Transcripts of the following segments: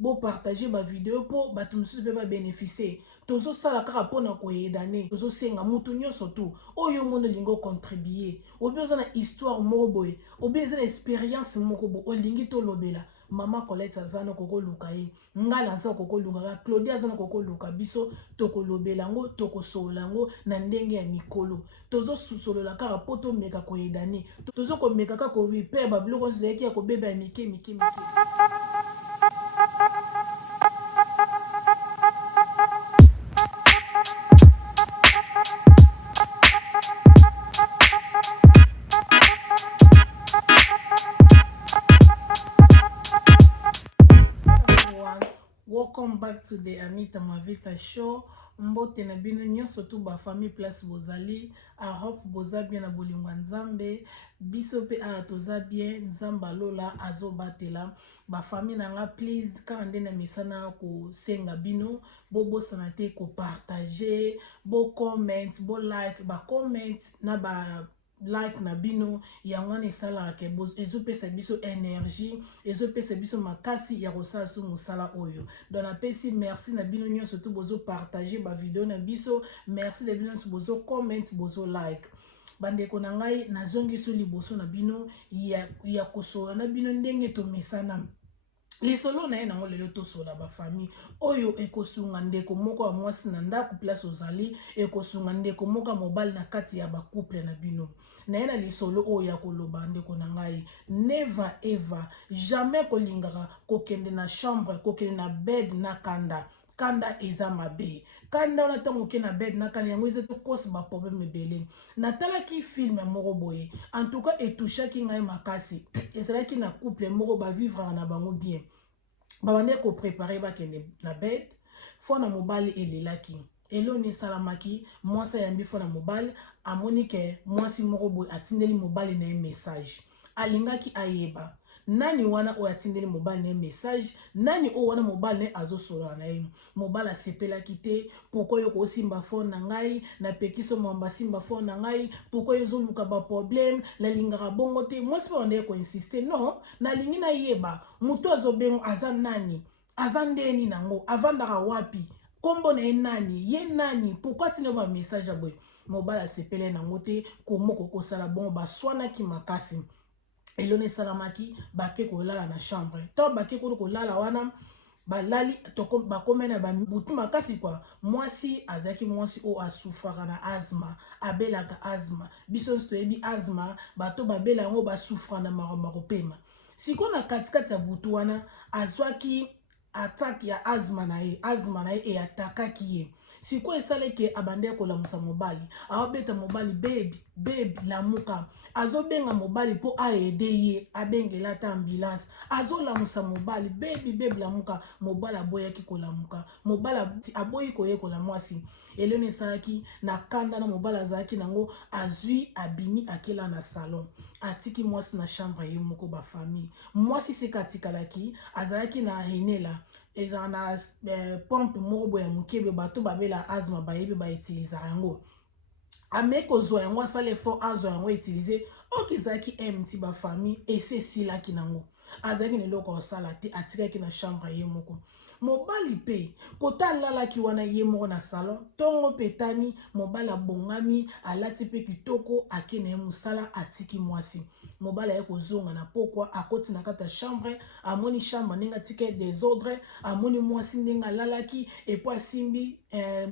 bo partager ba vidéo pour bato mosusu pe ba bénéficier tozo sala kaka pona ko yedane tozo senga mutu nyonso tu oyo mono lingo contribuer obi oza na histoire moko boye obi eza na expérience moko boye olingi to lobela mama Colette azana koko luka ye ngala za koko luka Claudia azana koko luka biso toko lobela ngo toko solola ngo na ndenge ya mikolo tozo solola kaka poto meka ko yedane tozo ko meka kaka ko repair ba biloko zeki ya ko beba ya mike. Welcome back to the Anita Mavita show. Mbote na bino nyonso tu ba famille place bozali. I hope boza bien na bolingwa nzambe. Biso pe a toza bien nzamba lola azobatela. Ba famille na nga please ka ande na misana ko senga bino. Bo sanate ko partager, bo comment, bo like, ba comment na ba like na bino yangwana esala ke ezopesa biso énergie ezopesa biso makasi ya kosala so mosala oyo donc napesi merci na bino nyonso tu bozo partager ba video na biso merci na bino nyonso bozo comment bozo like bandeko na ngai nazongi so liboso na bino ya kosola na bino ndenge tomesana lisolo na ye nango lelo tosola ba famille oyo ekosunga ndeko moko ya mwasi na ndako place ozali ekosunga ndeko moko ya mobali na kati ya ba couple na bino na ye na lisolo oyo ya koloba ndeko na ngai never ever jamais kolingaka kokende na chambre kokende na bed na kanda eza mabe kanda wana ntango oke na bed na kanda yango eza tokosa ba problème ebele natalaki film moko boye en tout cas etouchaki ngai makasi ezalaki na couple moko bavivre na bango bien babande ko préparer bakende na bed fo na mobali elelaki eloni esalamaki mwasi ayambi fo na mobali amoni ke mwasi moko boye atindeli mobali na ye message alingaki ayeba nani wana oyo atindeli mobali na ye message nani oyo wana mobali na ye azosolola na ye mobali asepelaki te pourkoi yo kosimba fone na ngai napekiso mwamba simba fone na ngai pourkoi yo ozoluka ba problème nalingaka bongo te mwasi mpe bande koinsiste non nalingi nayeba moto azobengo aza nani aza ndeni nango avandaka wapi kombo na ye nani ye nani pourkoi atina ba message ya boye mobali asepele nango te komoko kosala bongo baswanaki makasi elone salamaki bake kolala na chambre to bake kolala wana balali bakome na babutu makasi kwa mwasi azaki mwasi o asufraka na asthma abelaka asthma biso toyebi asthma bato babela yango basufra na makambo pema siko na katikati ya butu wana azwaki attaque ya asthma na ye eatakaki ye siko esaleke abande kolamusa mobali awabeta mobali babe lamuka azobenga mobali po aede ye abengela ta ambulance azolamusa mobali babe lamuka mobali aboyaki kolamuka mobali aboyi koyekola mwasi eloni esalaki na kanda na mobali azalaki nango azwi abimi akela na salon atiki mwasi na chambre ye moko ba famille mwasi seka atikalaki azalaki na henela ezala na pompe moko boya mokebe bato babela asthma bayebi bautiliza yango ame kozwa yango asala effort azwa yango utilize oki ezalaki mti ba famille esesilaki nango azalaki na eloko osala te atikaki na chambre ye moko mobali pe kota alalaki wana ye moko na salon tongo petani mobali abongami alati pe kitoko ake na ye mosala atiki mwasi mobali aye kozonga na pokwa akoti na kati ya chambre amoni chambre ndenge atiki desordre amoni mwasi ndenge alalaki epo asimbi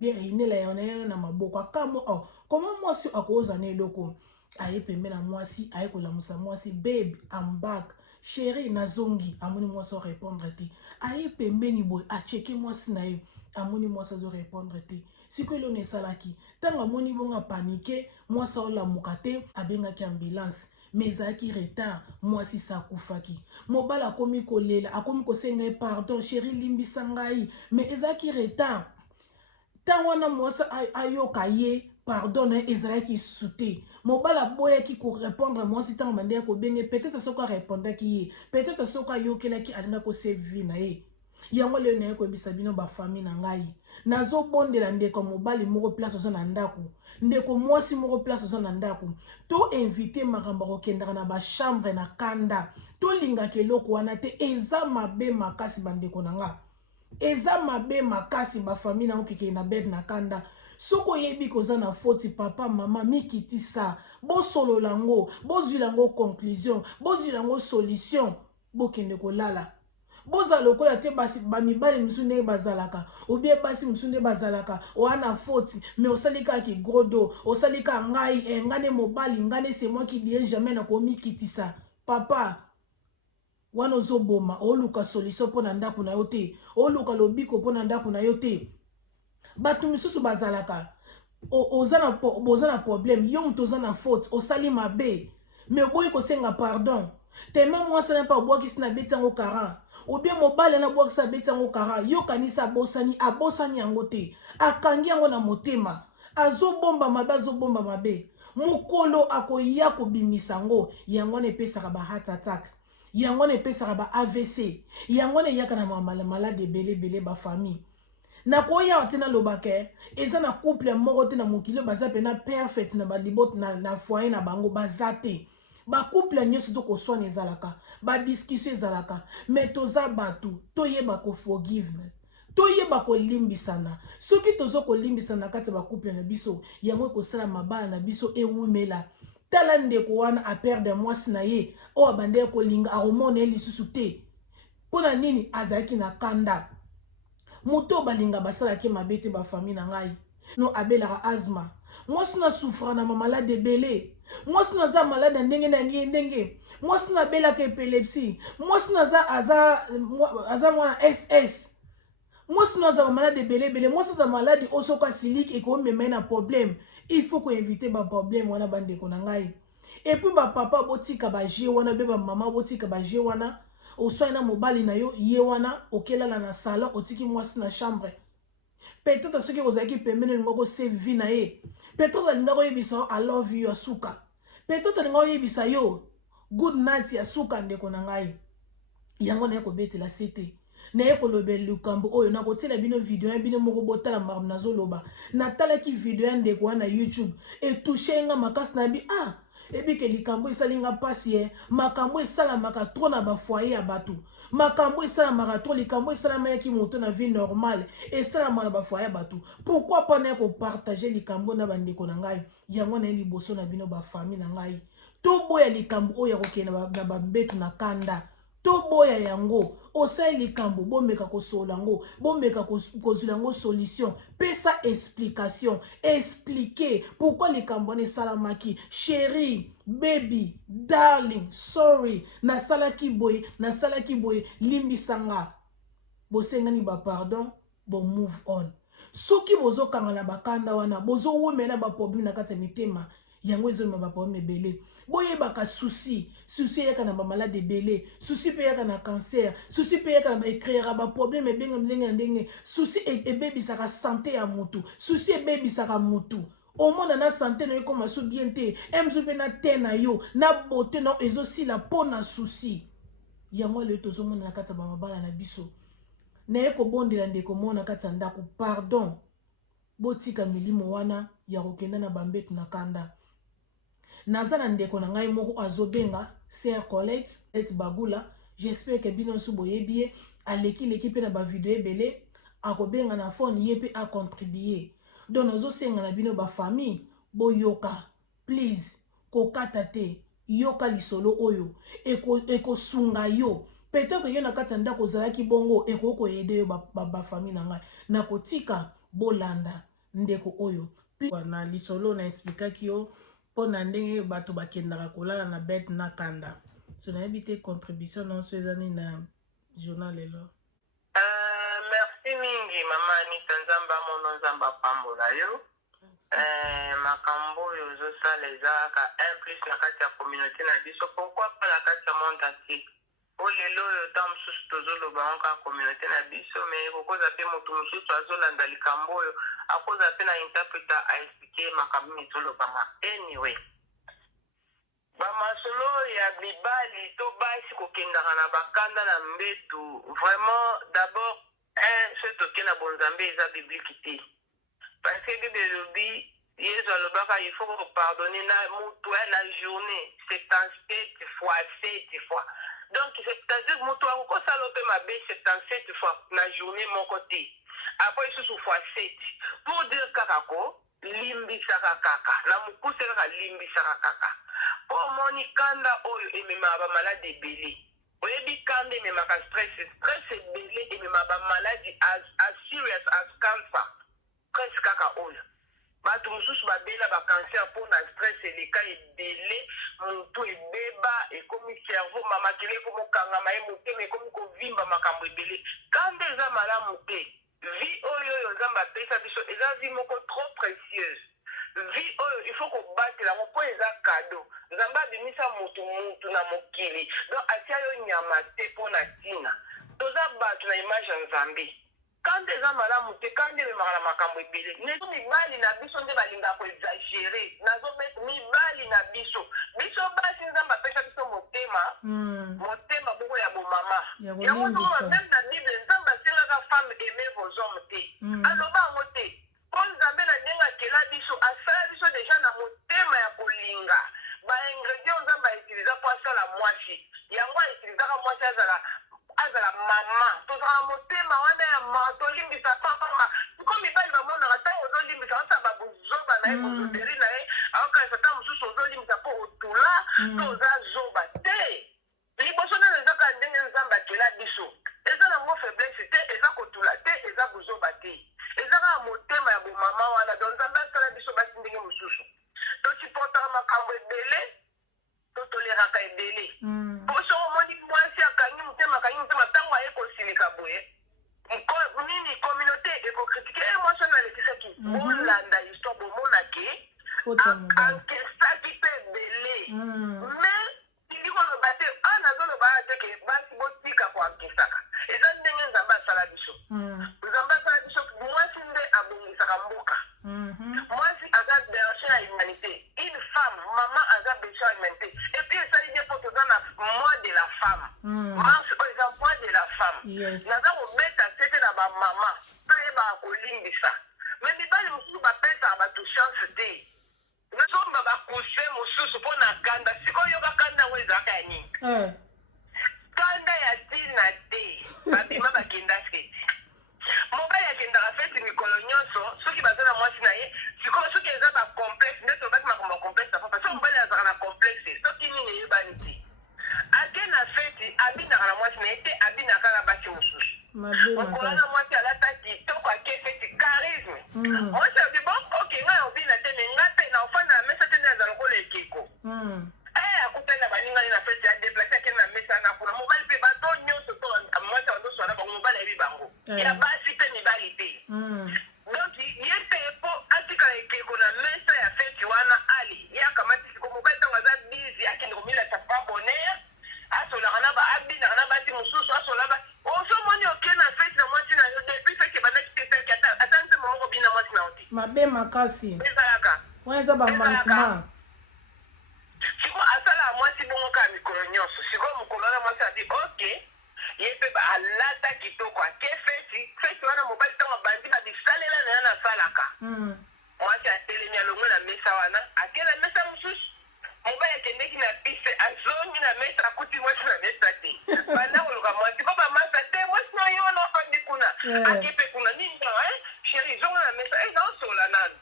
bien inela yana ye na maboko akamo koma mwasi akoza na eloko aye pembe na mwasi aye kolamusa mwasi babe I'm back chérie nazongi amoni mwasi o répondre te aye pembeni boy acheke mwasi na ye amoni mwasi azo répondre te siko eloni esalaki ntango amoni bongo panike mwasi aolamuka te abengaki ambulance mais ezalaki retard mwasi sakufaki mobali akomi kolela akomi kosenga ye pardon chérie limbisa ngai mais ezalaki retard ntango wana mwasi ayoka ye pardon ezalaki sute mobala boyaki ko répondre mwasi ntango bande ko benge peut-être soko répondaki ye peut-être soko ayokelaki alinga ko save vie na ye yango leo naye koyebisa bino bafamille na ngai nazobondela ndeko mobali moko place oza na ndako ndeko mwasi moko place oza na ndako to invite makambo akokendaka na bachambre na kanda tolingaka eloko wana te eza mabe makasi bandeko na nga eza mabe makasi bafamille nango kekei na bed na kanda soki oyebi koza na foti papa mama mikitisa bosolola yango bozwila yango conclusion bozwila yango solution bokende kolala boza lokola te basi bamibali misu ndenge bazalaka obie basi misu nde bazalaka oana foti mais osali kaka grodo osali kaka ngai ngane mobali ngane c'est moi qui dirai jamais nakomikitisa papa wana ozoboma oluka solution mpo na ndako na yo te oluka lobiko mpo na ndako na yo te bato misusu bazalaka oza na problème yo moto oza na faute osali mabe mais oboyi kosenga pardon te même mwasi na mpa obwakisi na beti yango kara ou bien mobali na abwakisi abeti yango kara yo kanisa abosani yango te akangi yango na motema azobomba mabe mokolo akoya kobimisa yango yango wana epesaka ba heart attack yango wana epesaka ba AVC yango wana eyaka na malade ebele bafamille nakoya te nalobaka eza na couple moko te na mokili baza pena perfect na balibot na foyer na bango baza te bacouple nyonso tokoswana ezalaka badiscussion ezalaka mais toza bato toyeba koforgiveness toyeba kolimbisana soki tozo kolimbisana kati ya bacouple na biso yango ekosala mabala na biso ewumela tala ndeko wana aperde mwasi na ye oyo abandeki kolinga akomona ye lisusu te mpona nini azalaki na kanda moto balinga basalaki mabe te bafamille na ngai no abelaka asthma mwasi na souffra na mamalade ebele mwasi na aza malade ndenge na ndenge mwasi na abelaka epilepsie mwasi na aza mwana SS mwasi na aza malade ebele mwasi aza malade osoka siliki ekomema na problème il faut koinvite baproblème wana bandeko na ngai epuis bapapa botika baje wana be bamama botika baje wana oswai na mobali na yo ye wana okelala na salon otiki mwasi na chambre peut-être soki ozalaki pembeni olinga kosave vie na ye peut-être alinga koyebisa yo I love you ya suka peut-être alinga koyebisa yo good night ya suka ndeko na ngai yango naye kobetela se te naye kolobela likambo oyo nakotela bino video ya bino moko botala makambo nazoloba natalaki video ya ndeko wana na YouTube etushe nga makasi na bi ebike likambo esalinga mpasi makambo esalamaka tro na bafoyer ya bato makambo esalamaka tro likambo esalamayaki moto na vie normale esalama na bafoyer ya bato pourquoi pas naye kopartage likambo na bandeko na ngai yango naye liboso na bino bafamille na ngai toboya likambo oyo ya kokende na bambetu na kanda toboya yango osali likambo bomeka kosola yango bomeka kozula yango solution pesa explication expliquer pourquoi likambo wana esalamaki chérie baby darling sorry nasalaki boye limbisanga bosengani bapardon bo move on soki bozokanga na bakanda wana bozowumela baproblème na kati ya mitema yango ezomema baproblème ebele boyebaka souci eyaka na bamalade ebele souci mpe eyaka na cancer souci mpe eyaka na baekreera baproblème ebenge ndenge na ndenge souci ebebisaka sante ya motu souci ebebisaka motu omona na sante na yo ekoma so bien te emzo mpe na te na yo na bote na yo ezosila mpo na souci yango leo tozomona na kati ya bamabala na biso naye kobondela ndeko moko na kati ya ndako pardon botika milimo wana ya kokenda na bambetu na kanda naza na ndeko na ngai moko azobenga Sir Colette Bagula j'espère que bino nsu boyebi ye aleki mpe na bavideo ebele akobenga na phone ye mpe acontribue donc nazosenga na bino bafamille boyoka please kokata te yoka lisolo oyo ekosunga yo peut-être yo na kati ya ndako ozalaki bongo ekokoyede yo bafamille na ngai nakotika bolanda ndeko oyo na lisolo na explikaki yo mpona ndenge bato bakendaka kolala na bed na kanda so nayebi te contribution nyonso eza nini na journal lelo. Merci mingi mama Anita nzambe amono nzambe apambola yo makambo oyo ozosala eza kaka 1+ na kati ya communauté na biso pourquoi pas na kati ya monde entier o lelo oyo ta mosusu tozoloba ngo kaka communauté na biso mais kokoza mpe motu mosusu azolanda likambo oyo akoza mpe na interpreta aexplike makambo ezolobama anyway bamasolo ya mibali to basi kokendaka na bakanda na mbetu vraiment d'abord moke na bonzambe eza biblique te parce que bible elobi yesu alobaka il faut pardonner na mutu na journée 77 fois 7 fois donc c'est-à-dire mutu akokosala mpe mabe 77 fois na journée moko te après lisusu fois 7 pour dire kaka ko limbisaka kaka na mokuse kaka limbisaka kaka mpo omoni kanda oyo ememaka bamaladi ebele oyebi kanda ememaka stress ebele ememaka bamaladi as serious as cancer presque kaka oyo bato mosusu babela bacancer mpona stress eleka ebele motu ebeba ekomi cerveau mamakele ekomokangama ye motema ekomi kovimba makambo ebele kanda eza malamu te vie oyo nzambe apesa biso eza vie moko trop précieuse vie oyo il faut kobatela yango mpo eza kado nzambe abimisa mutu na mokili donc atia yo nyama te mpo na ntina toza bato na image ya nzambe kanda eza malamu te kanda ememaka na makambo ebele neto mibali na biso nde balingaka koexagere nazomesa mibali na biso basi nzambe apesa biso motema moko ya bomama yango tozoma meme na bible nzambe asilaka femme aimer vos hommes te aloba yango te mpo nzambe na ndenge akela biso asala biso deja na motema ya kolinga baingredient nzambe autiliza mpo asala mwasi yango autilizaka mwasi azala mama tozala motema wana ya ma tolimbisa papa ko mibali bamonaka ntango ozolimbisa osala babuzoba na ye bozoderi na ye aokanisa ntango mosusu ozolimbisa mpo otula to oza zoba te liboso nano ezaka ndenge nzambe akela biso eza nango faiblesse te eza kotula te eza buzoba te ezaka motema ya bomama wana don nzambe asala biso basi ndenge mosusu tociportaka makambo ebele totoleraka ebele poso omoni mwasi akangi motema ntango aye kosilika boye nini communauté ekokritike mwasi wana alekisaki bolanda histoire bomonake ankestaki mpe ebele mais tindi koloba te nazoloba te ke basi botika koankesaka eza ndenge nzambe asala biso nzambe asala biso mwasi nde abongisaka mboka mwasi aza berger ya humanité une femme mama aza berger ya humanité et puis esali bien mpo toza na mois de la femme marche oyo eza mois de la femme naza kobeta tete na bamama bayebaka kolimbisa mais mibali mosusu bapesaka bato chance te nazomba bakuse mosusu mpo na kanda sikoyo yoka kanda yango ezalaka ya nini kanda ya ntina te babima bakenda sketi mobali akendaka feti mikolo nyonso soki baza na mwasi na ye sikoyo soki eza bacomplexe nde tobaki makambo bacomplexe na papa so mobali azalaka na complexe soki nini eyebani te ake na feti abinaka na mwasi na ye te abinaka na basi mosusu okolo na mwasi alata kitoko ake feti charisme mwasi abi bon oke ngai obina te me nga mpe na ofanda na mesa te nde aza lokola ekeko akutani na baningani na feti adeplace ake na mesa na kuna mobali mpe bato nyonso to mwasi bazoswana bango mobali ayebi bango ya basi mpe mibali te donc ye mpe po atikala ekeko na mesa ya feti wana ali ye akamati siko mobali ntango aza bizi akende komilasa pa bonheur asolaka na abinaka na basi mosusu asolaba osomoni oke na feti na mwasi na yo depuis feti ebandaki te feti ata nzembo moko bina mwasi na yo te mabe makasi ezalaka wana eza bamankement siko asala mwasi bongo kaka mikolo nyonso sikoyo mokolo wana mwasi adi ok ye mpe alata kitoko ake feti wana mobali ntango abandi babisalela na ye nasalaka mwasi atelemi alongwe na mesa wana ake na mesa mosusu mobali akendeki na bise azongi na mesa akuti mwasi na mesa te banda koluka mwasi po bamasa te mwasi na ye wana ofandi kuna ake mpe kuna nini sheri zongo na mesa naosola nanu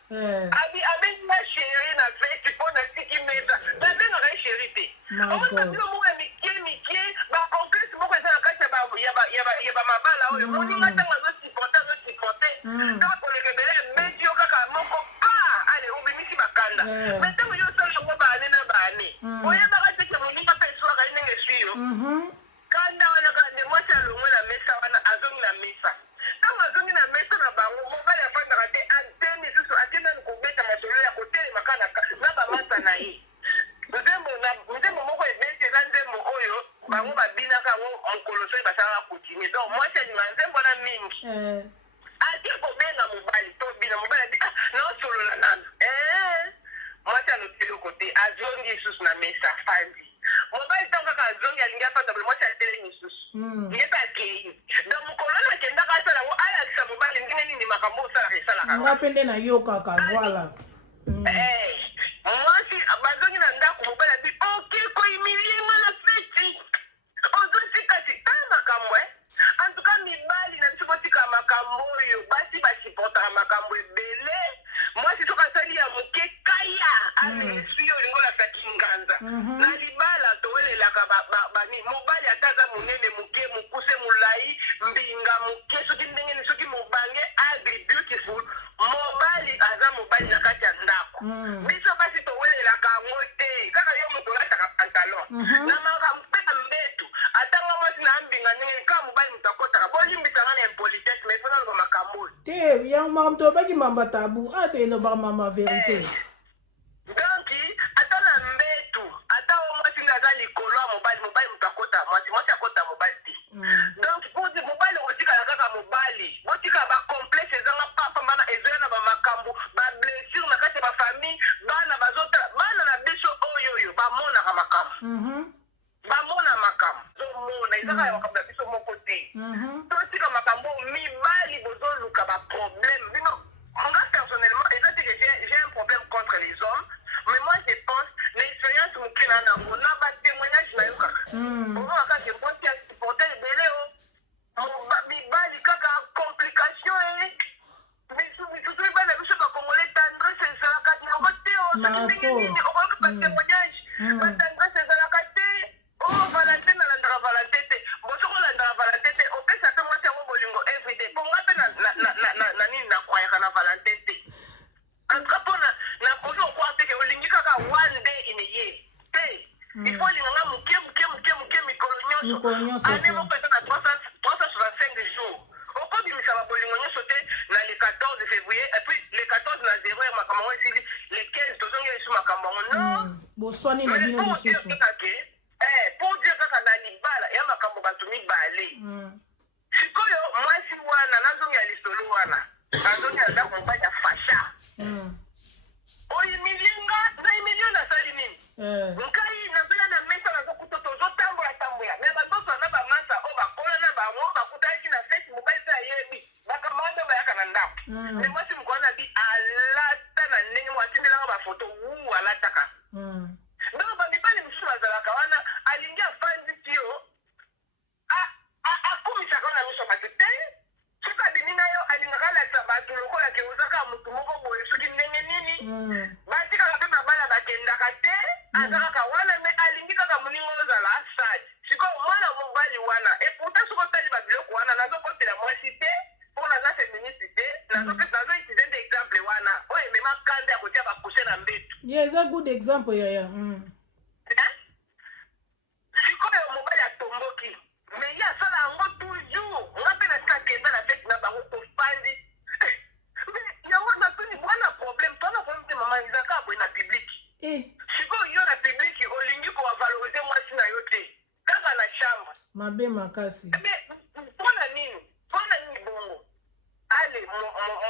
abengi na sheri na feti mpo na tiki mesa nabengaka ye sheri te omotabino moko ya mike bacomplexe moko eza na kati ya bamabala oyo moninga ntango azosipote ntango koleka ebele emeti yo kaka moko pa ale obimisi bakanda ma ntango yo osala yango bane na bane oyebaka teke moninga mpe eswaka ye ndenge eswi yo kanda wana kaka nde mwasi alongwe na mesa wana azongi na mesa ntango azongi na mesa na bango mobali afandaka te ateni susu atendani kobeta masolo ya kotelemaka na bamasa na ye nzembo moko ebeti eza nzembo oyo bango babinaka yango mokolo soki basalaka kutime donc mwasi alinga nzembo wana mingi ati kobenga mobali to bina mobali ati naosolola nanu mwasi aloteli oko te azongi lisusu na mesa afandi mobali ntango kaka azongi alingi afanda bole mwasi atelemi lisusu ye mpe akei donc mokolo wana akendaka asala yango alakisa mobali makambo osalaka esalaka nga mpe nde nayokaka voilà mwasi bazongi na ndako mobali abi oke koyimilie nga na feti ozotika ti tala makambo en tout cas mibali na biso botika makambo oyo basi basipotaka makambo ebele mwasi soki asali ya moke kaya amesi olingo lasaki nganza na libala towelelaka bani mobali ata aza monene moke mokuse molai mbinga moke soki ndenge soki mobange agri beautiful mobali aza mobali na kati ya ndako biso basi towelelaka yango te kaka yo moto olataka pantalon na makambo mpe na mbetu atanga mwasi na mbinga ndenge kaka mobali moto akotaka bolimbisanga na impolitesse mais mpona loba makambo oyo te yango makambo tobaki mamba tabu ate elobaka mama verité donc ata na mbetu ata o mwasi nga aza likolo ya mobali moto akota mwasi akota mobali te donc podi mobali otikala kaka mobali botika bacomplexe ezanga papa ezoya na bamakambo bablessure na kati ya bafamille bana bazotala bana na biso oyo bamonaka makambo bamona makambo zomona ezaka ya makambo ya biso moko te totika makambo mibali bozoluka baproblème bino nga personnellement eza te que j'ai un problème contre les hommes mais moi je pense l'expérience mokena nango na batémoignage na yo kaka omona kaka mwasi asupporte ebele mibali kaka complication misusu mibali na biso bakongole tendresse ezalaka nango te okoki batémoignage batendresse ezalaka te valentin nalandaka valentin te bosoko olandaka valentin te opesa mpe mwasi yango bolingo everyday mpo nga mpe na nini nakwayaka na valentin te antuka mpo na koki okwa te ke olingi kaka one day in a year te il faut olinganga moke mikolo nyonso ane moko eza na 365 jours okobimisa babolingo nyonso te na le 14 février et puis le 14 na 0 ya makambo yango esili le 15 tozongi lisu makambo yango non boswani na bino lisusu pour dire kaka na libala ya makambo bato mibale sikoyo mwasi wana nazongi ya lisolo wana nazongi ya ndako mobali ya fasha oyimilinga naimilio nasali nini nkai nazoya na mesa nazokuta tozotambola me bazosa na bamasa oyo bakola na bango bakutaki na feti mobali mpe ayebi makambo wana nde bayaka na ndako me mwasi mokolo na bi alata na ndenge mwatindelanga bafoto alataka donc bamibali mosusu bazalaka wana alingi afandi tio akumisaka wana miso bato te soki abimi na yo alingaka alatisa bato lokola ke ozaka motu moko boye soki ndenge nini batikaka mpe mabala bakendaka te aza kaka wana me alingi kaka moningo ozala asali sikoyo mwana mobali wana epourtant soki otali babiloko wana nazokotela mwasi te mpo naza feministe te nazoutilize nde exemple wana oyo emema kanda ya kotia bakuse na mbetu eza good example yaya sikoyo mobali atomboki me ye asala yango toujours nga mpe nasika akenda na feti na bango tofandi yango natoni bwana problème tona problème te mama ezaka boye na publike sikoyo yo na publike olingi kowavalorize mwasi na yo te kaka na chambre mabe makasi mpona nini bongo ale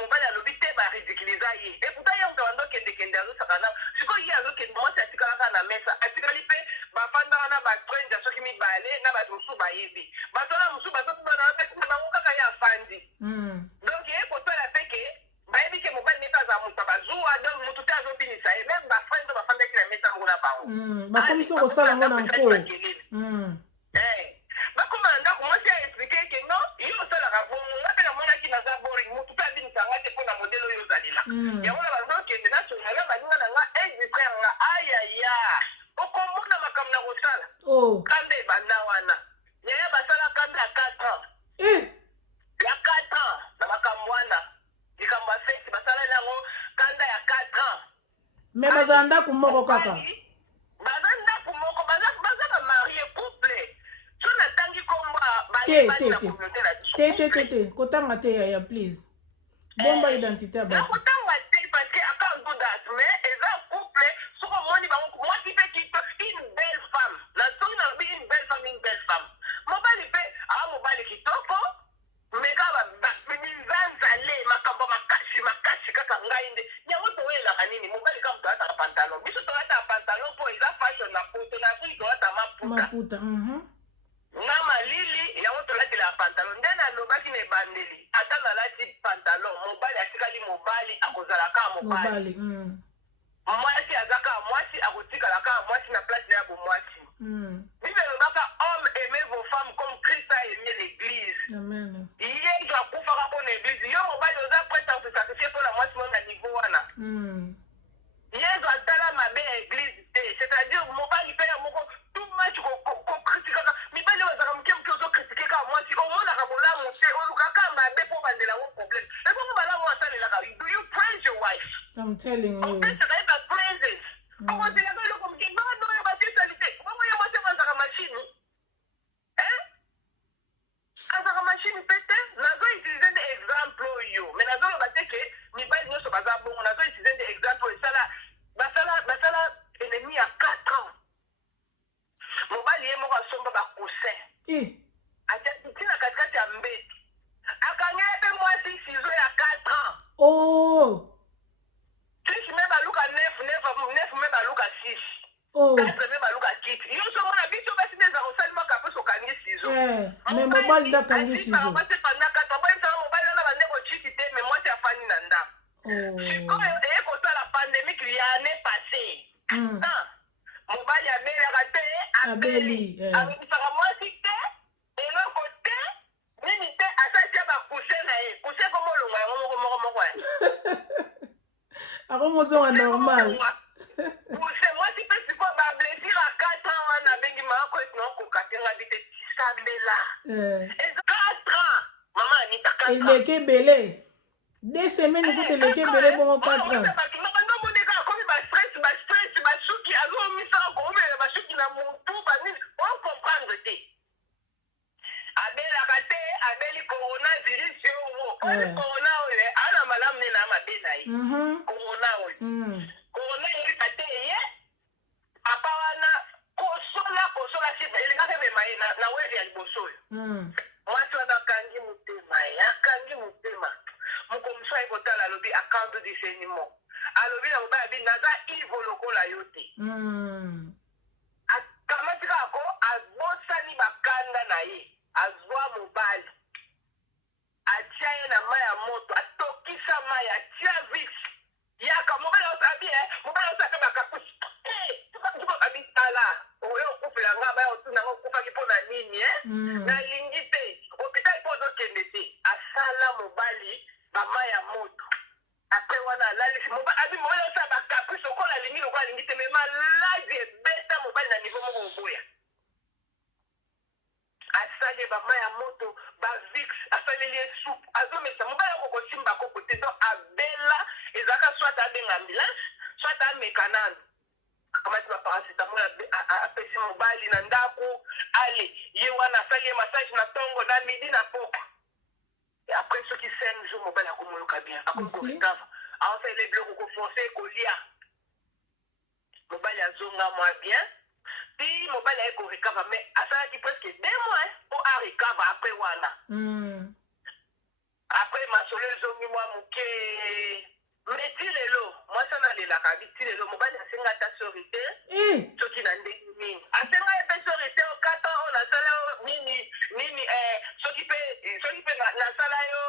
mobali alobi te baridikiliza ye eputa ye moto bando kendekende azosaka sikoyo ye azokende mwasi atikalaka na mesa atikali mpe bafandaka na bastranger soki mibale na bato mosusu bayebi bato na mosusu bazotuna na bango kaka ye afandi donc ye kotala peke bayebi ke mobali nete aza moto bazuwa donc motu te azobinisa ye meme bafandi to bafandaki na mesa moko na bango bakomisi kosala yango na nkolo bakoma na ndako mwasi aexplike eke no yo osalaka bongo nga mpe namonaki naza boring motu mpe abinisanga te mpo na modele oyo ozalela yango na bazokende nasongala baninga na nga existre nga ayaya okomona makambo na kosala kanda ebanda wana yaya basala kanda ya 4 ans ya 4 ans na makambo wana likambo ya feti basalali yango kanda ya 4 ans me bazala ndako moko kaka baza ndako moko baza bamarie couple so natangi kombo te kotanga te yaya please bomba identité ya bato kotanga te parce que aka ndudas mais eza couple soko omoni bango mwasi mpe kito une belle femme nasongi nalobi une belle femme mobali mpe awa mobali kitoko meka mizanzale makambo makasi kaka ngai nde yango toyelaka nini mobali kaka moto ataka pantalon biso toyataka pantalon mpo eza fashion na poto na afrika toyata maputa nga malili yango tolatela pantalon nde naloba ezalaki na ebandeli ata nalati pantalon mobali atikali mobali akozala kaka mobali mwasi aza kaka mwasi akotikala kaka mwasi na place na ya bomwasi bible elobaka homme aimez vos femmes comme Christ a aimé l'église ye akufaka mpona église yo mobali oza prête à kosakrifie mpona mwasi mo na niveau wana yesu atala mabe ya église te c'est-à-dire mobali mpe ya moko tout match kokritikaka mibali oyo azaka moke moke ozokritike kaka mwasi omonaka bolamu te olukaka mabe mpo bandela ngo problème ebongo malamu asalelaka do you praise your wife I'm telling you opesaka praises okozelaka eloko moke bano oyo batisali te bongo ye mwasi azaka machine azaka machine mpe te nazoutilize nde exemple oyo mais nazoloba te ke mibali nyonso baza bongo nazoutilize nde exemple oyo basala ennemi ya 4 ans mobali ye moko asomba bacoussin atiti na katikati ya mbeti akangeli mpe mwasi sizo ya 4 ans six me baluka 9 me baluka 6 4 me baluka 8 yo somona biso basi neza kosalimaka mpe sokangi sizo me mobali ndakangi sizo basi panda 4 ans boyebisaka mobali wana bandeko chiki te me mwasi afandi na ndako sikoyo eye kosala pandémique ya année passée mobali abelaka te abeli alobisaka mwasi te eloko te nini te asatia bakuse na ye kuse komolonga yango moko akomozonga normal kuse mwasi mpe sikoyo bablessure a 4 ans wana abengi maako esi naokoka te nga bi te tisambela eza 4 ans mama anita 4 ans eleke ebele 2 semaines kuta eleke ebele bongo 4 ans basuki azomisaka koomela basuki na motu banini okomprendre te abelaka te abeli coronavirus oyo corona oyo ana malamu nene amabe na ye corona oyo corona eyebika te ye papa wana kosola sifa elingaka emema ye na were ya liboso oyo mwasi wana akangi motema mokomiso aye kotala alobi akandu discernement alobi na mobali abi naza ivo lokola yo te akamati kako abosani bakanda na ye azwa mobali atia ye na mai ya moto atokisa mai atia vis yaka mobali abi mobali osaka bakakusi abi tala oyo okufela nga mai otunanga okufaki mpo na nini nalingi te hôpital mpo ozokende te asala mobali bamai ya moto apres wana alalisi abi mobali osala bakaprice okola alingi lokola alingi te me maladi ebeta mobali na niveau moko oboya asali bamai ya moto bavix asaleli ye soupe azomesa mobali akokosimba kopo te donc abela ezalaka soit abenga ambulance soit ameka nano akamati baparacetamol apesi mobali na ndako ale ye wana asali ye massage na ntongo na midi na poko après soki 5 jours mobali akomoluka bien akokorekava aosala biloko koforce kolia mobali azonga mwa bien puis mobali aye korekava mais asalaki presque 2 mois po arekava après wana après masolo ezongi mwa moke mais ti lelo mwasi ana alelaka bi ti lelo mobali asenga ata sori te soki na ndenge nini asenga ye mpe sori te 4 ans oyo nasala yo nini soki mpe nasala yo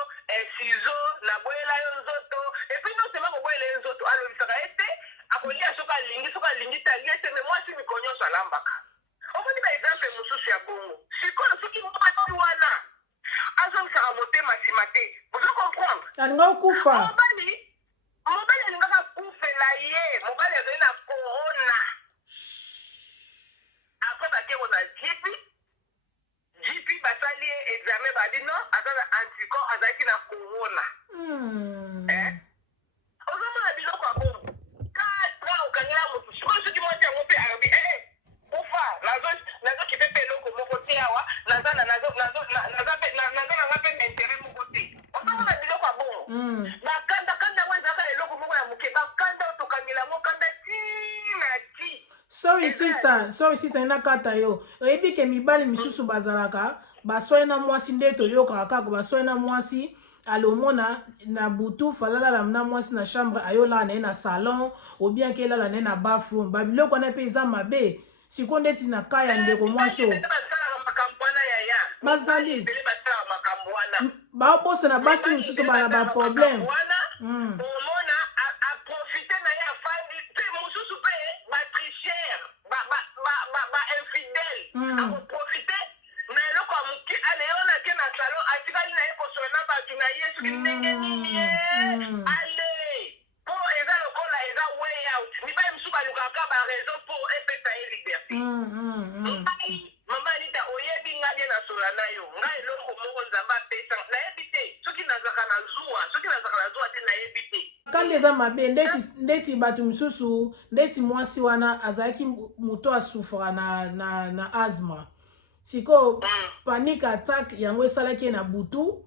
sizo naboyela yo nzoto epuis non seulement koboyela ye nzoto alobisaka ye te akolia soki alingi te alie te me mwasi mikolo nyonso alambaka omoni baexemple mosusu ya bongo sikoyo soki mobali wana azomisaka motema nsima te bozo comprendre alinga okufa mobali alingaka kufela ye mobali azali na corona apres bakeko na jipi basali ye examen babi non aza na anticorps azalaki na corona ozomona biloko ya bongo 4 okangela motu sikoyo soki mwasi yango mpe alobi kufa nazokipe mpe eloko moko te awa naza nanga mpe maintere moko te ozomona biloko ya bongo bakanda yango ezalaka eloko moko ya moke bakanda oyo tokangela yango kanda tina ti sorry sister nakata yo oyebi ke mibali misusu bazalaka baswai na mwasi nde toyokaka kaka baswai na mwasi alomona na butu falala na mwasi na chambre ayola na ye na salon ou bien ke elala na ye na bathroom babiloko wana mpe eza mabe sikoyo ndeti na kaya ndeko mwasi oyo bazali ba boss na basi mususu bana ba problème omona a profiter na ya fandi pe mususu pe ba tricheur ba infidèle a profiter na eloko amuki aleona ke na salon atikali na ye kosola na bato na ye soki ndenge nini ye ale po eza lokola eza way out mibali mosusu balukaka ba raison pour epesa ye liberté mama Anita oyebi nga bie na sola na yo nga eloko moko nzambe apesa nayebi te soki nazaka na zuwa te nayebi te kandi eza mabe ndeti bato misusu ndeti mwasi wana azalaki moto asufra na asthma sikoyo panique attack yango esalaki ye na butu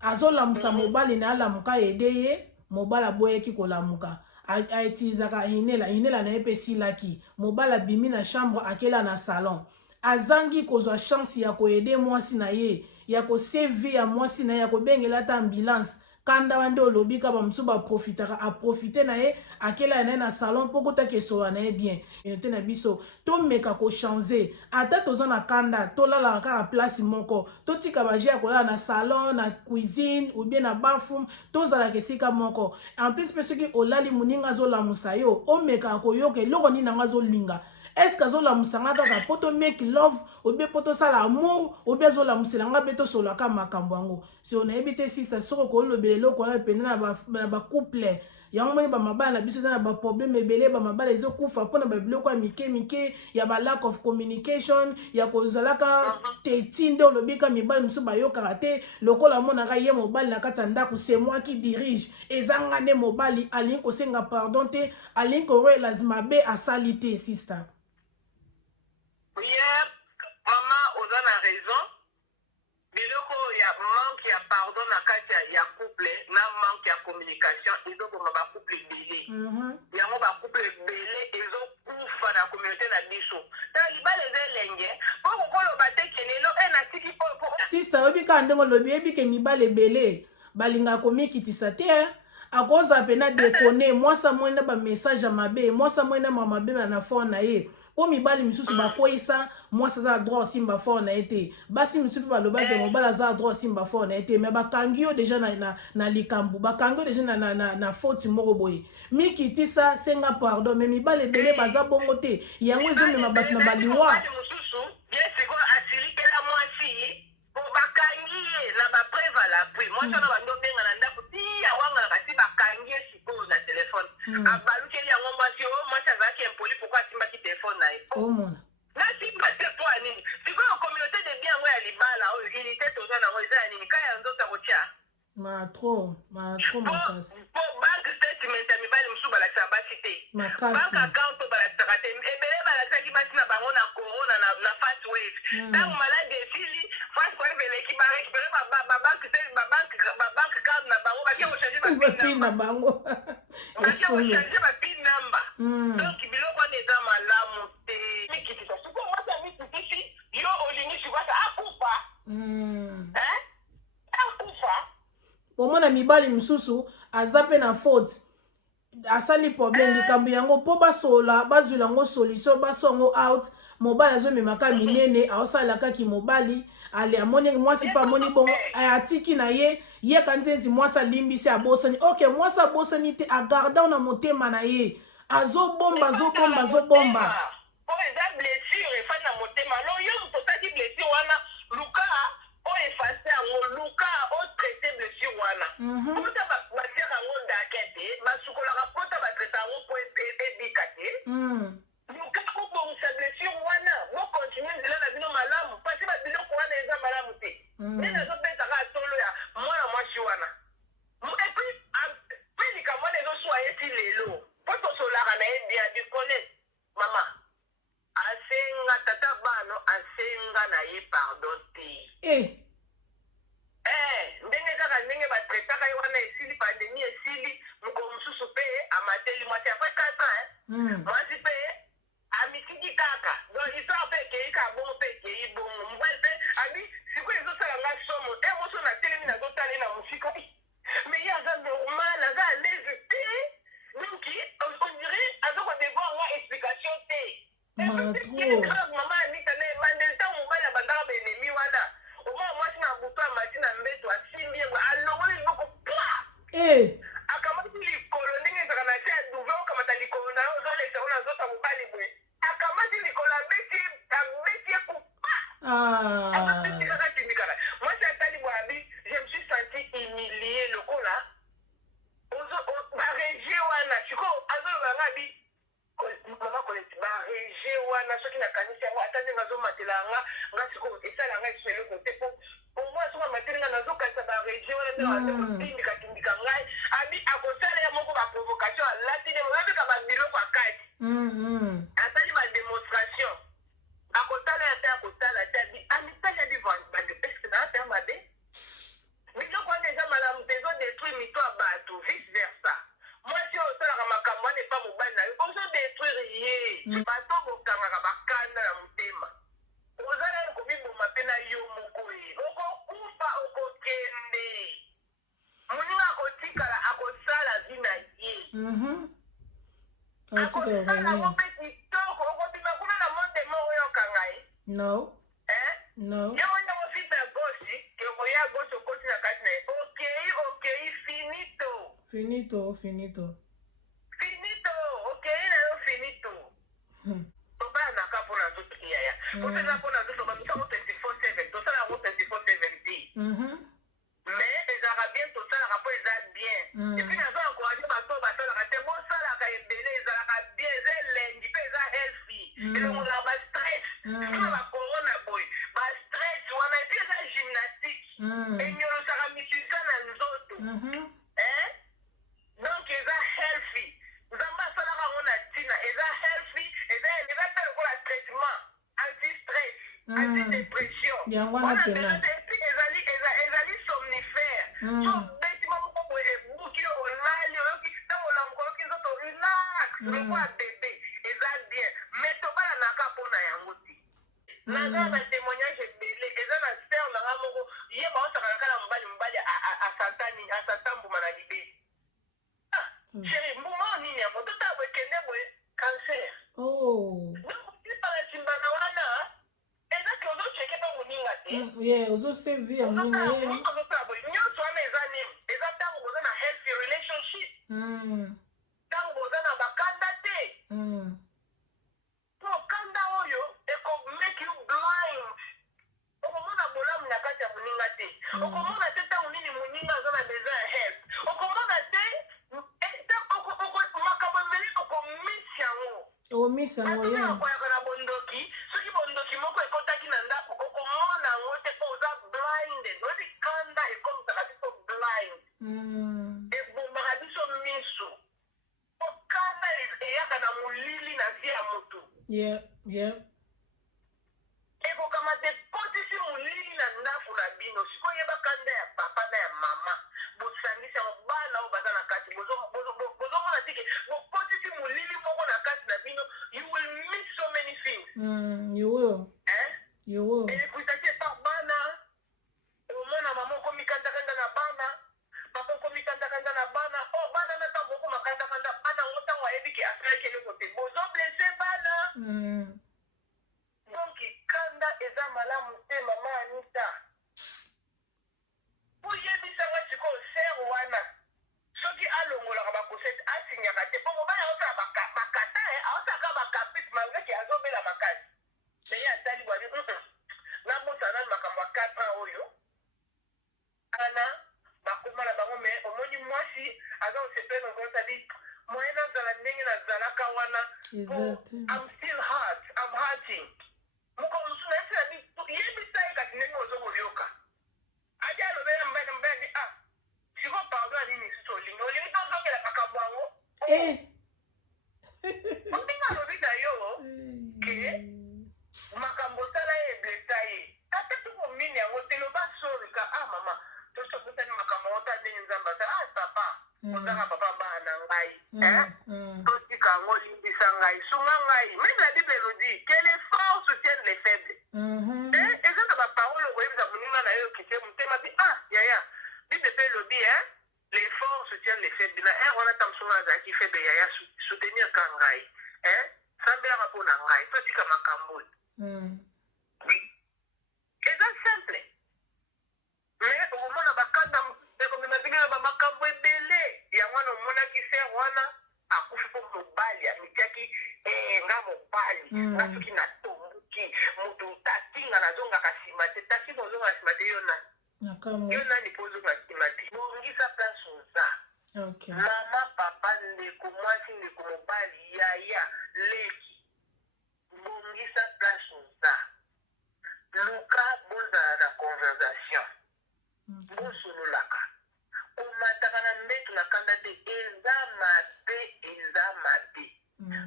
azolamusa mobali na alamuka ede ye mobali aboyaki kolamuka aetilisaka inela na ye mpe esilaki mobali abimi na chambre akela na salon azangi kozwa chance ya koyede mwasi na ye ya koseve ya mwasi na ye ya kobengela ata ambulance kanda wande olobi ka bamosusu baprofitaka aprofite na ye akela na ye na salon mpo kotaki esola na ye bien enote na biso tomeka kochange ata toza na kanda tolalaka kaka place moko totika baje ya kolala na salon na cuisine ou bien na bathroom tozalaka esika moko en plus mpe soki olali moninga azolamusa yo omekaka koyoka eloko nini nango azolinga est-ce que azolamusanga kaka po to make love ou bien po tosala amour ou bien azolamusela nga mpe tosolaka makambo yango si onayebi te sisa soko kolobela eloko wana pene na bacouple yango moni bamabala na biso eza na baproblème ebele bamabala ezokufa mpona babiloko ya mike ya balack of communication ya kozalaka teti nde olobika mibali mosusu bayokaka te lokola amonaka ye mobali na kati ya ndako c'est moi qui dirige ezanga nde mobali alingi kosenga pardon te alingi koroyela mabe asali te sister. Hier, maman oza na raison. Biloko ya manque ya pardon na kati ya couple na manque ya communication ezoboma ba couple belé. Yango ba couple belé ezokufa na communauté na biso. Ta libala ezelenge po kokoloba te kelelo na tiki po. Sister obi ka ndenge lobi ebi ke mibale belé balinga komikitisa te akoza pena dekone mwasa mwenda ba message mabe mwasa mwenda mabe na phone na ye po mibali misusu bakoisa mwasa za droit simba phone na ete basi misusu baloba ke mobala za droit simba phone na ete mais bakangi yo déjà na likambu bakangi yo déjà na faute moko boye mikitisa senga pardon mais mibale belé baza bongo te yango ezomema bato na baliwa yesiko asilikela mwasi po bakangi ye na bapreuve à l'appui mwasi wana bando benga na ndako ti awanga na kasi bakangi ye sikoyo na telefone abalukeli yango mwasi oyo mwasi azalaki impoli pourkoi asimbaki telefone na ye nasimba te po ya nini sikoyo communauté de bien yango ya libala oyo unité toza nango eza ya nini kaya nzoto akotya trop makasi po bank statement ya mibali mosusu balakisaka basi te bank account oyo balakisaka te ebele balakisaki basi na bango na corona na fast wave ntango maladi esili fast wave eleki barekipere babank card na bango bake kochange bapin na bango bake kochange bapin number donc biloko wana eza malamu te mikitisa siko wata mikitisi yo olingi sikwasa akufa pomona mibali misusu aza pe na faute asali problème likambo yango po basola bazwila yango solution basongo out mobali azomemaka minene aosalaka ki mobali ale amoni mwasi pa amoni bongo atiki na ye kanti eti mwasi alimbisi abosani ok mwasi abosani te agarda na motema na ye azobomba po eza blessure efani na motema lo yo moto otaki blessure wana luka o efase yango luka o traité blessure wana pota batiaka yango ndake te basukolaka pota batraita yango po ebika te luka kobongisa blessure wana bokontinue nzela na bino malamu pasi babiloko wana eza malamu te nde nazobetaka atolo ya mwana mwasi wana epuis mpe likambo wana ezoswa ye ti lelo po tosolaka na ye dia bikone mama asenga tata bano asenga na ye pardon te ndenge kaka ndenge batretaka ye wana esili pandemie esili moko mosusu mpe amateli mwasi apres 4 ans mwasi mpe amitiki kaka donc histoire mpe ekei kaka bongo mpe ekei bongo mobali mpe abi sikoyo ezosala nga somo moso na telemi nazotala ye na mosika mais ye aza normal aza à l'aise te donc on dirait azokodevoir nga explication te mama Anita ne bandeli ntango mobali abandaka baennemi wana omona mwasi na butu amati na mbeto asimbi akamati likolo ndenge ezaka na se ya duve okamata likolo na yo ozolesa ngo nazota mobali boye akamati likolo abeti ekupa tindikaka mwasi atali boabi je me suis senti humilié lokola baregie wana sikoyo azolobanga abi mama koleti baregie wana soki nakanisi yango ata ndenge azomatela yanga nga sikoyo esala yanga esu eloko te po omoi soki amateli nga nazokanisa baregie wana nde aze kotindika ngai abi akosala ya moko baprovocation alati nde babika babiloko akati asali bademonstration akotala ya te akotala te abi amitali abi bande eske naata ya mabe biloko wana eza malamu te ezodétruire mito ya bato vice versa mwasi oyo osalaka makambo wana epa mobali na yo ozodétruire ye bato bokangaka bakanda na motema ozala kobiboma mpe na yo moko ye okokufa okokende moninga akotikala akosala vi na ye akosala ngo mpe kitoko okobima kuna na motema oyokanga ye no yango ntango fita ya gosi okoya gosi okoti na kati na ye okei finito okei na yo finito tobalanaka mpona nzoto iyaya poteza mpona nzoto bamisango 24/7 tosala yango 24/7 te mais ezalaka bien tosalaka mpo eza bien epuis nazo encourage bato basalaka te bosalaka ebele ezalaka bien eza elengi mpe eza healthy elongolaka bastress sima bacorona boye bastress wana epuis eza gymnastique enyonosaka misusa na nzoto donc eza healthy nzambe asalaka yango na ntina eza healthy eza te lokola traitement anti-stress anti-dépression wana epuis ezali somnifère so betima moko boye ebuki olali oyoki ntango olamuka oyoki nzoto relax lokola bebe eza bien mais tobalanaka mpona yango te naza na témoignage ebele eza na ser nanga moko ye baosakanaka na mobali asatambuma na libeli chéri mbuma nini yango totala boekende boye cancer ipana wana ezaki ozocheke mpe moninga te ozosevi ya moninga ye ozosala boye nyonso wana eza nini eza ntango boza na healthy relationship ntango boza na bakanda te okanda oyo ekomake you blind okomona bolamu na kati ya moninga te okomona te ntango nini moninga aza na besoin ya help okomona te makambo emeli okomisi yango okoyaka na bondoki soki bondoki moko ekotaki na ndako okomona yango te mpo oza blinded oyebi kanda ekomisaka biso blind ebombaka biso miso okanda eyaka na molili na vie ya motu ekokama te potisi molili na ndako na bino sikoyo yeba kanda ya papa na ya mama bosangisi yango bana oyo baza na kati bozomona tike bopotisi molili moko na kati na bino you will miss so many things ekuitaki epa bana omona mama okomikandakanda na bana papa okomikandakanda na bana o bana na ntango okomakandakanda bana ngo ntango ayebiki asalaki eloko te bozoblese bana donc kanda eza malamu te mama anita oyebisanga sikoyo ser wana soki alongolaka bakosete asinyaka te mpo mobali aosala bakata aosalaka bakaprice malgreke azobela makasi peye atali bwali nabosana nani makambo ya 4 ans oyo ana bakoma na bango me omoni mwasi aza osepele nokosadi moye nazala ndenge nazalaka wana I'm still hurt I'm hurting moko mosusu nayesi yebisa ye kasi ndenge ozokolioka adi alobela mbandi siko pardon nini lisusu olingi tozongela makambo yango ondinga alobi na yo ke makambo osala ye eblesa ye ata tokomini yango te loba sorika mama tosopesani makambo yango ta ndenge nzambe asala papa ozaka papa bana na ngai totika yango limbisa ngai sunga ngai même la bible elodi que les forts soutiennent les faibles eza na baparole okoyebisa moninga na yo okite motema bi yaya bible mpe elobi les forts soutiennent les faibles na ere wana ta mosunga azalaki faible yaya soutenir ka ngai sambelaka mpo na ngai totika makambo oyo eza simple mais okomona bakanda ekomema bino bamakambo ebele nga soki natomboki moto tatinga nazongaka nsima te taki bozonga nsima te yo nani mpo ozonga nsima te bongisa place oza mama papa ndeko mwasi ndeko mobali yaya leki bongisa place oza luka bozala na conversation bosololaka komataka na mbeto na kanda te eza mabe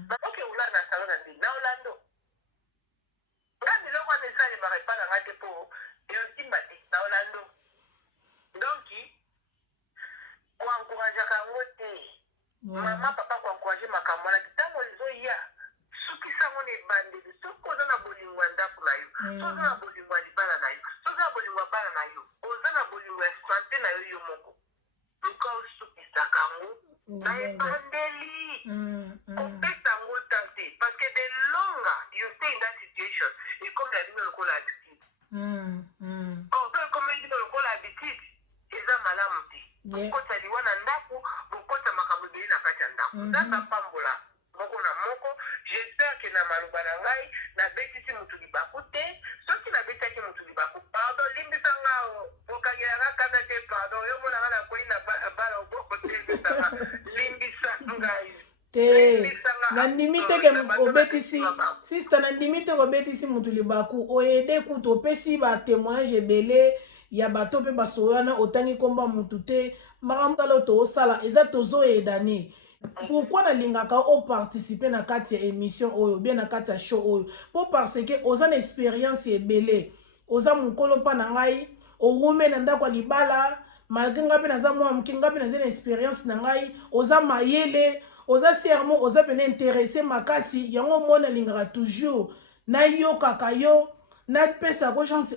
bakoki ola na salon na ndini na olando nga biloko wana esalemaka epa na nga te mpo eotimba te na olando donc koankourageaka yango te mama papa koankourage makambo wana ntango ezoya sokisango na ebandeli soki oza na bolingo ya ndako na yo so oza na bolingo ya libala na yo so oza na bolingo ya bana na yo oza na bolingo ya sante na yo yo moko luka osukisaka yango na ebandeli opesa yango ta te parce que the longer you stay in that situation ekomi yalimi lokola habitude ekomi yalimi lokola habitude eza malamu te bokota liwa na ndako bokota makambo ebele na kati ya ndako nzambe apambola moko na moko j'espère ke na maloba na ngai nabetisi motu libaku te soki nabetaki motu libaku pardon limbisa ngao bokangelanga kanda te pardon yo monanga nakwei na bala oboko te limbisanga limbisa ngai te nandimi teke obetisi sister nandimi teke obetisi motu libaku oyede kutu opesi batémoignage ebele ya bato mpe baso wana otangi komba motu te makambo tala toosala eza tozoyedane pourquoi nalingaka oparticipe na kati ya émission oyo bien na kati ya show oyo po parce que oza na expérience ebele oza mokolo mpa na ngai oume na ndako ya libala malgré nga mpe naza mwa moke nga mpe naza na expérience na ngai oza mayele oza serment oza pene intéressé makasi yango mona lingaka toujours nayokaka yo napesa ko chance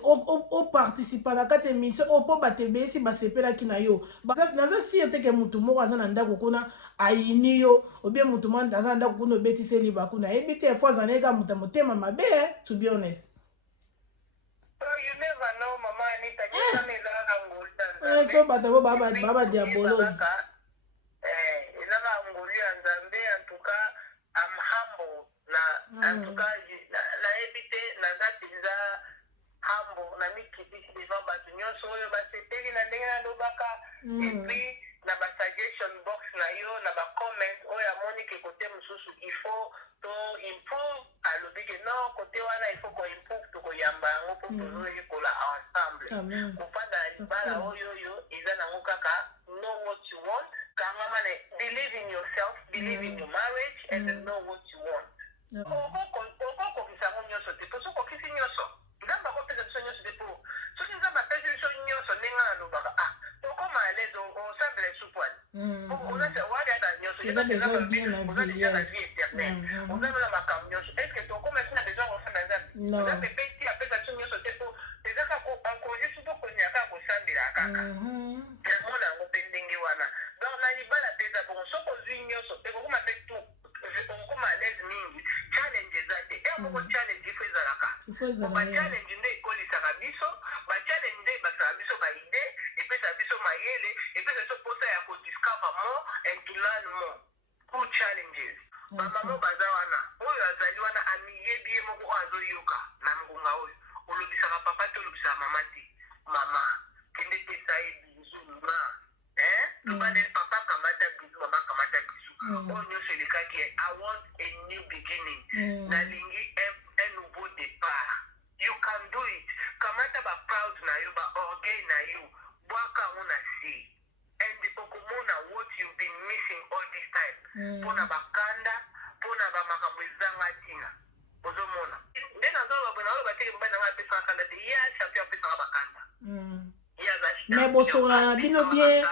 oparticipa na kati ya émission oyo mpo bato ebeyesi basepelaki na yo naza sire teke motu moko aza na ndako kuna ayini yo obie motu moko aza na ndako kuna obetisi libaku nayebi te efo aza nayeka moto ya motema mabe to be honest. You never know, Mama Anita. So bato bo baba diabolose. En tout cas, I'm humble. En tout cas, na ebite na zatiza humble na mikibisi devant bato nyonso oyo basepeli na ndenge na lobaka et puis na ba suggestion box na yo na ba comment oyo amoni ke kote mosusu il faut to improve alobi ke non kote wana il faut ko improve to koyamba yango po tozoyekola ensemble kofanda na libala oyo eza nango kaka know what you want kangamane believe in yourself, believe in your marriage and know what you want. Okokokisa yango nyonso te po soki okisi nyonso nzambe akopesa biso nyonso te po soki nzambe apesi biso nyonso ndenge na lobaka okoma alaise osambela esupwani oza waliata nyonso oza deja na vie éternelle oza na makambo nyonso estce tokoma esi na besoin kosambela nzambe nzambe pesi apesa biso nyonso te po eza kaka encourage biso po konia kaka kosambela kaka mona yango mpe ndenge wana donc na libala mpenza bongo soki ozwi nyonso ekokoma mpe tu okoma alaise mingi challenge eza te moko challenge ifo ezalaka bachallenge nde ekolisaka biso bachallenge nde ebasaka biso baide epesa biso mayele epesa biso mposa ya kodiscover more and to learn more cool challenges bamama baza wana oyo azali wana amiyebi ye moko oyo azoyoka na ngonga oyo olobisaka papa te olobisaka mama te mama kende pesa ye bizu ma lobandeli papa kamata bizu mama kamata bizu oyo nyonso elekaki I want a new beginning nalingi un nouveau départ you can do it kamata ba proud na yo ba orgueil na yo bwaka yango na se and okomona what you've been missing all this time mpona bakanda mpona bamakambo ezanga ntina ozomona nde nazolobana oyo bateke mobali nanga apesaka kanda te ye achapi apesaka bakanda mais bosololaka bino bien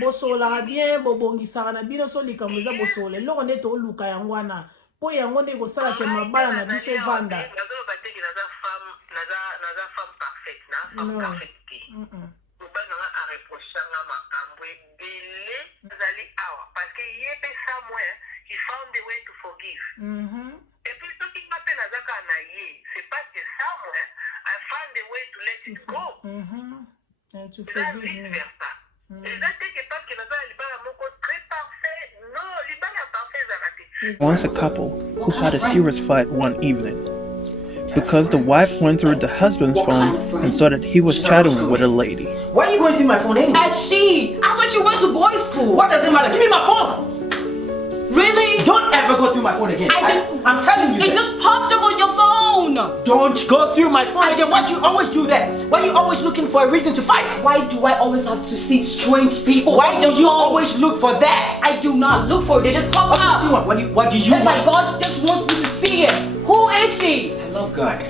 bosololaka bien bobongisaka na bino so likambo eza bosola eloko nde toluka yango wana mpo yango nde ekosalaka mabala na biso evanda nazoloba teke naza femme parfaite na femme parfaite te mobali nanga areprochanga makambo ebele azali awa parce que ye mpe somewhere he found a way to forgive et puis soki nga mpe naza kaka na ye c'est parce que somewhere I found a way to let it go eza vice versa eza teke parke naza na libala moko très parfait non libala ya parfait ezaka te. Once a couple, who had a serious fight one evening. Because the wife went through the husband's phone and saw that he was chatting with a lady. Why are you going through my phone anyway? I thought you went to boys' school. What does it matter? Give me my phone! Really? Don't ever go through my phone again. I'm telling you. It just popped up on your phone. Don't go through my phone again. Why do you always do that? Why are you always looking for a reason to fight? Why do I always have to see strange people? Why do you always look for that? I do not look for it. They just pop up. What do you want? It's like God just wants me to see it. Who is she? I love God.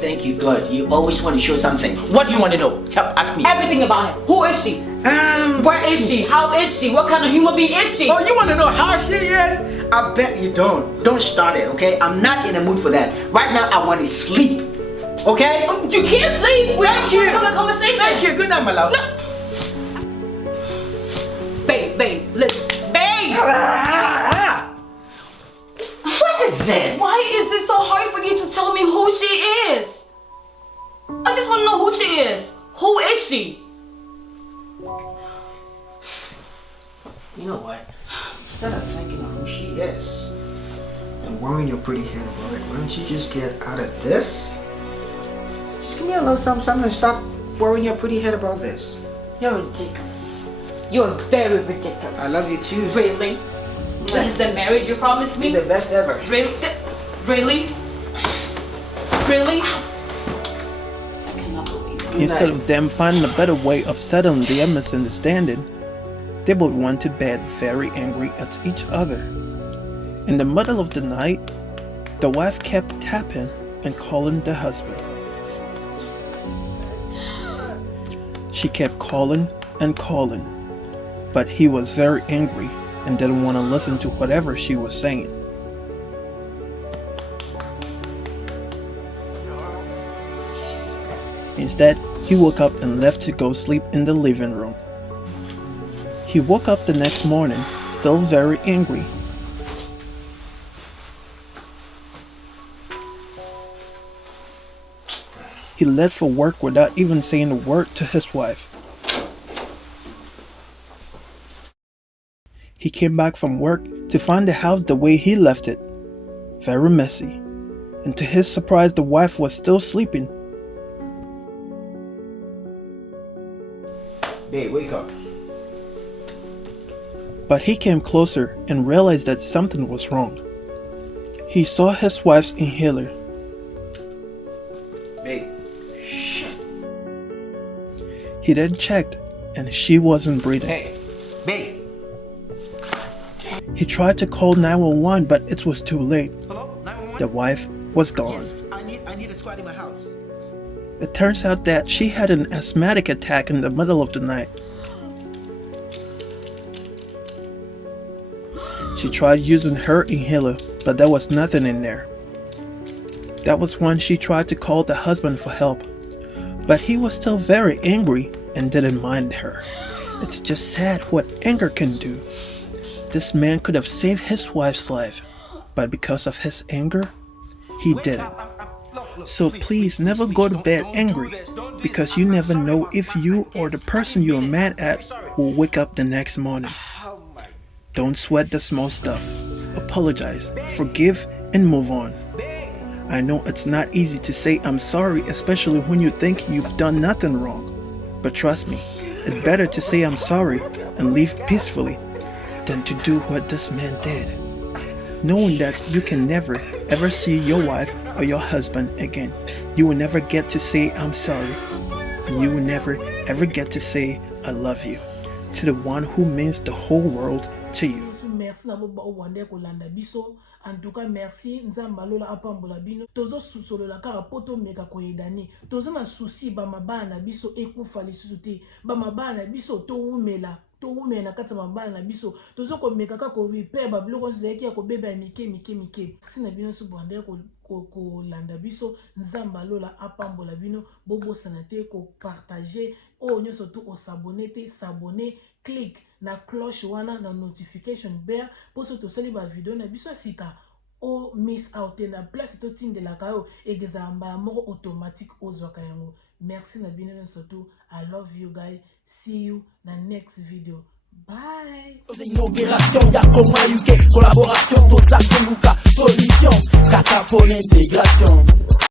Thank you, God. You always want to show something. What do you want to know? Ask me. Everything about her. Who is she? Where is she? How is she? What kind of human being is she? Oh, you want to know how she is? I bet you don't. Don't start it, okay? I'm not in the mood for that. Right now, I want to sleep. Okay? You can't sleep. We're Thank you. having a conversation. Thank you. Good night, my love. Babe, listen. Babe! What is this? Why is it so hard for you to tell me who she is? I just want to know who she is. Who is she? You know what? Instead of thinking of who she is and worrying your pretty head about it, why don't you just get out of this? Just give me a little something and stop worrying your pretty head about this. You're ridiculous. You're very ridiculous. I love you too. Really? This is the marriage you promised me? You're the best ever. Really? Really? Really? I cannot believe it. Instead of them finding a better way of settling their misunderstanding, they both went to bed very angry at each other. In the middle of the night, the wife kept tapping and calling the husband. She kept calling and calling, but he was very angry and didn't want to listen to whatever she was saying. Instead, he woke up and left to go sleep in the living room. He woke up the next morning, still very angry. He left for work without even saying a word to his wife. He came back from work to find the house the way he left it, very messy. And to his surprise, the wife was still sleeping. Babe, wake up. But he came closer and realized that something was wrong. He saw his wife's inhaler. Babe. Shit. He then checked, and she wasn't breathing. Hey, babe. He tried to call 911, but it was too late. Hello? 911? The wife was gone. Yes, I need a squad in my house. It turns out that she had an asthmatic attack in the middle of the night. She tried using her inhaler, but there was nothing in there. That was when she tried to call the husband for help, but he was still very angry and didn't mind her. It's just sad what anger can do. This man could have saved his wife's life, but because of his anger, he didn't. So please never go to bed angry, because you never know if you or the person you're mad at will wake up the next morning. Don't sweat the small stuff. Apologize, forgive, and move on. I know it's not easy to say I'm sorry, especially when you think you've done nothing wrong. But trust me, it's better to say I'm sorry and leave peacefully than to do what this man did, knowing that you can never ever see your wife or your husband again. You will never get to say I'm sorry, and you will never ever get to say I love you to the one who means the whole world to you. Merci na boba owande kolanda biso. En tout cas, merci nzamba lola apambola bino. Tozo susolola kaka poto meka koyedani. Tozo na souci ba mabana na biso ekufa lisusu te. Ba mabana na biso to wumela na kati mabana na biso. Tozo ko meka ka ko repair ba biloko zeki ya ko beba ya mike. Merci na bino so bande ko landa biso nzamba lola apambola bino bobo sanate ko partager o nyoso to o s'abonner click na cloche wana na notification bell pour so to sali ba video na biso sika o miss out na place to tindela kayo examba moko automatique ozwaka yango. Merci na bino surtout. I love you guys. See you na next video. Bye. Inauguration, y'a comment UK, collaboration, Tosa Kemuka, solution, Kata pour l'intégration.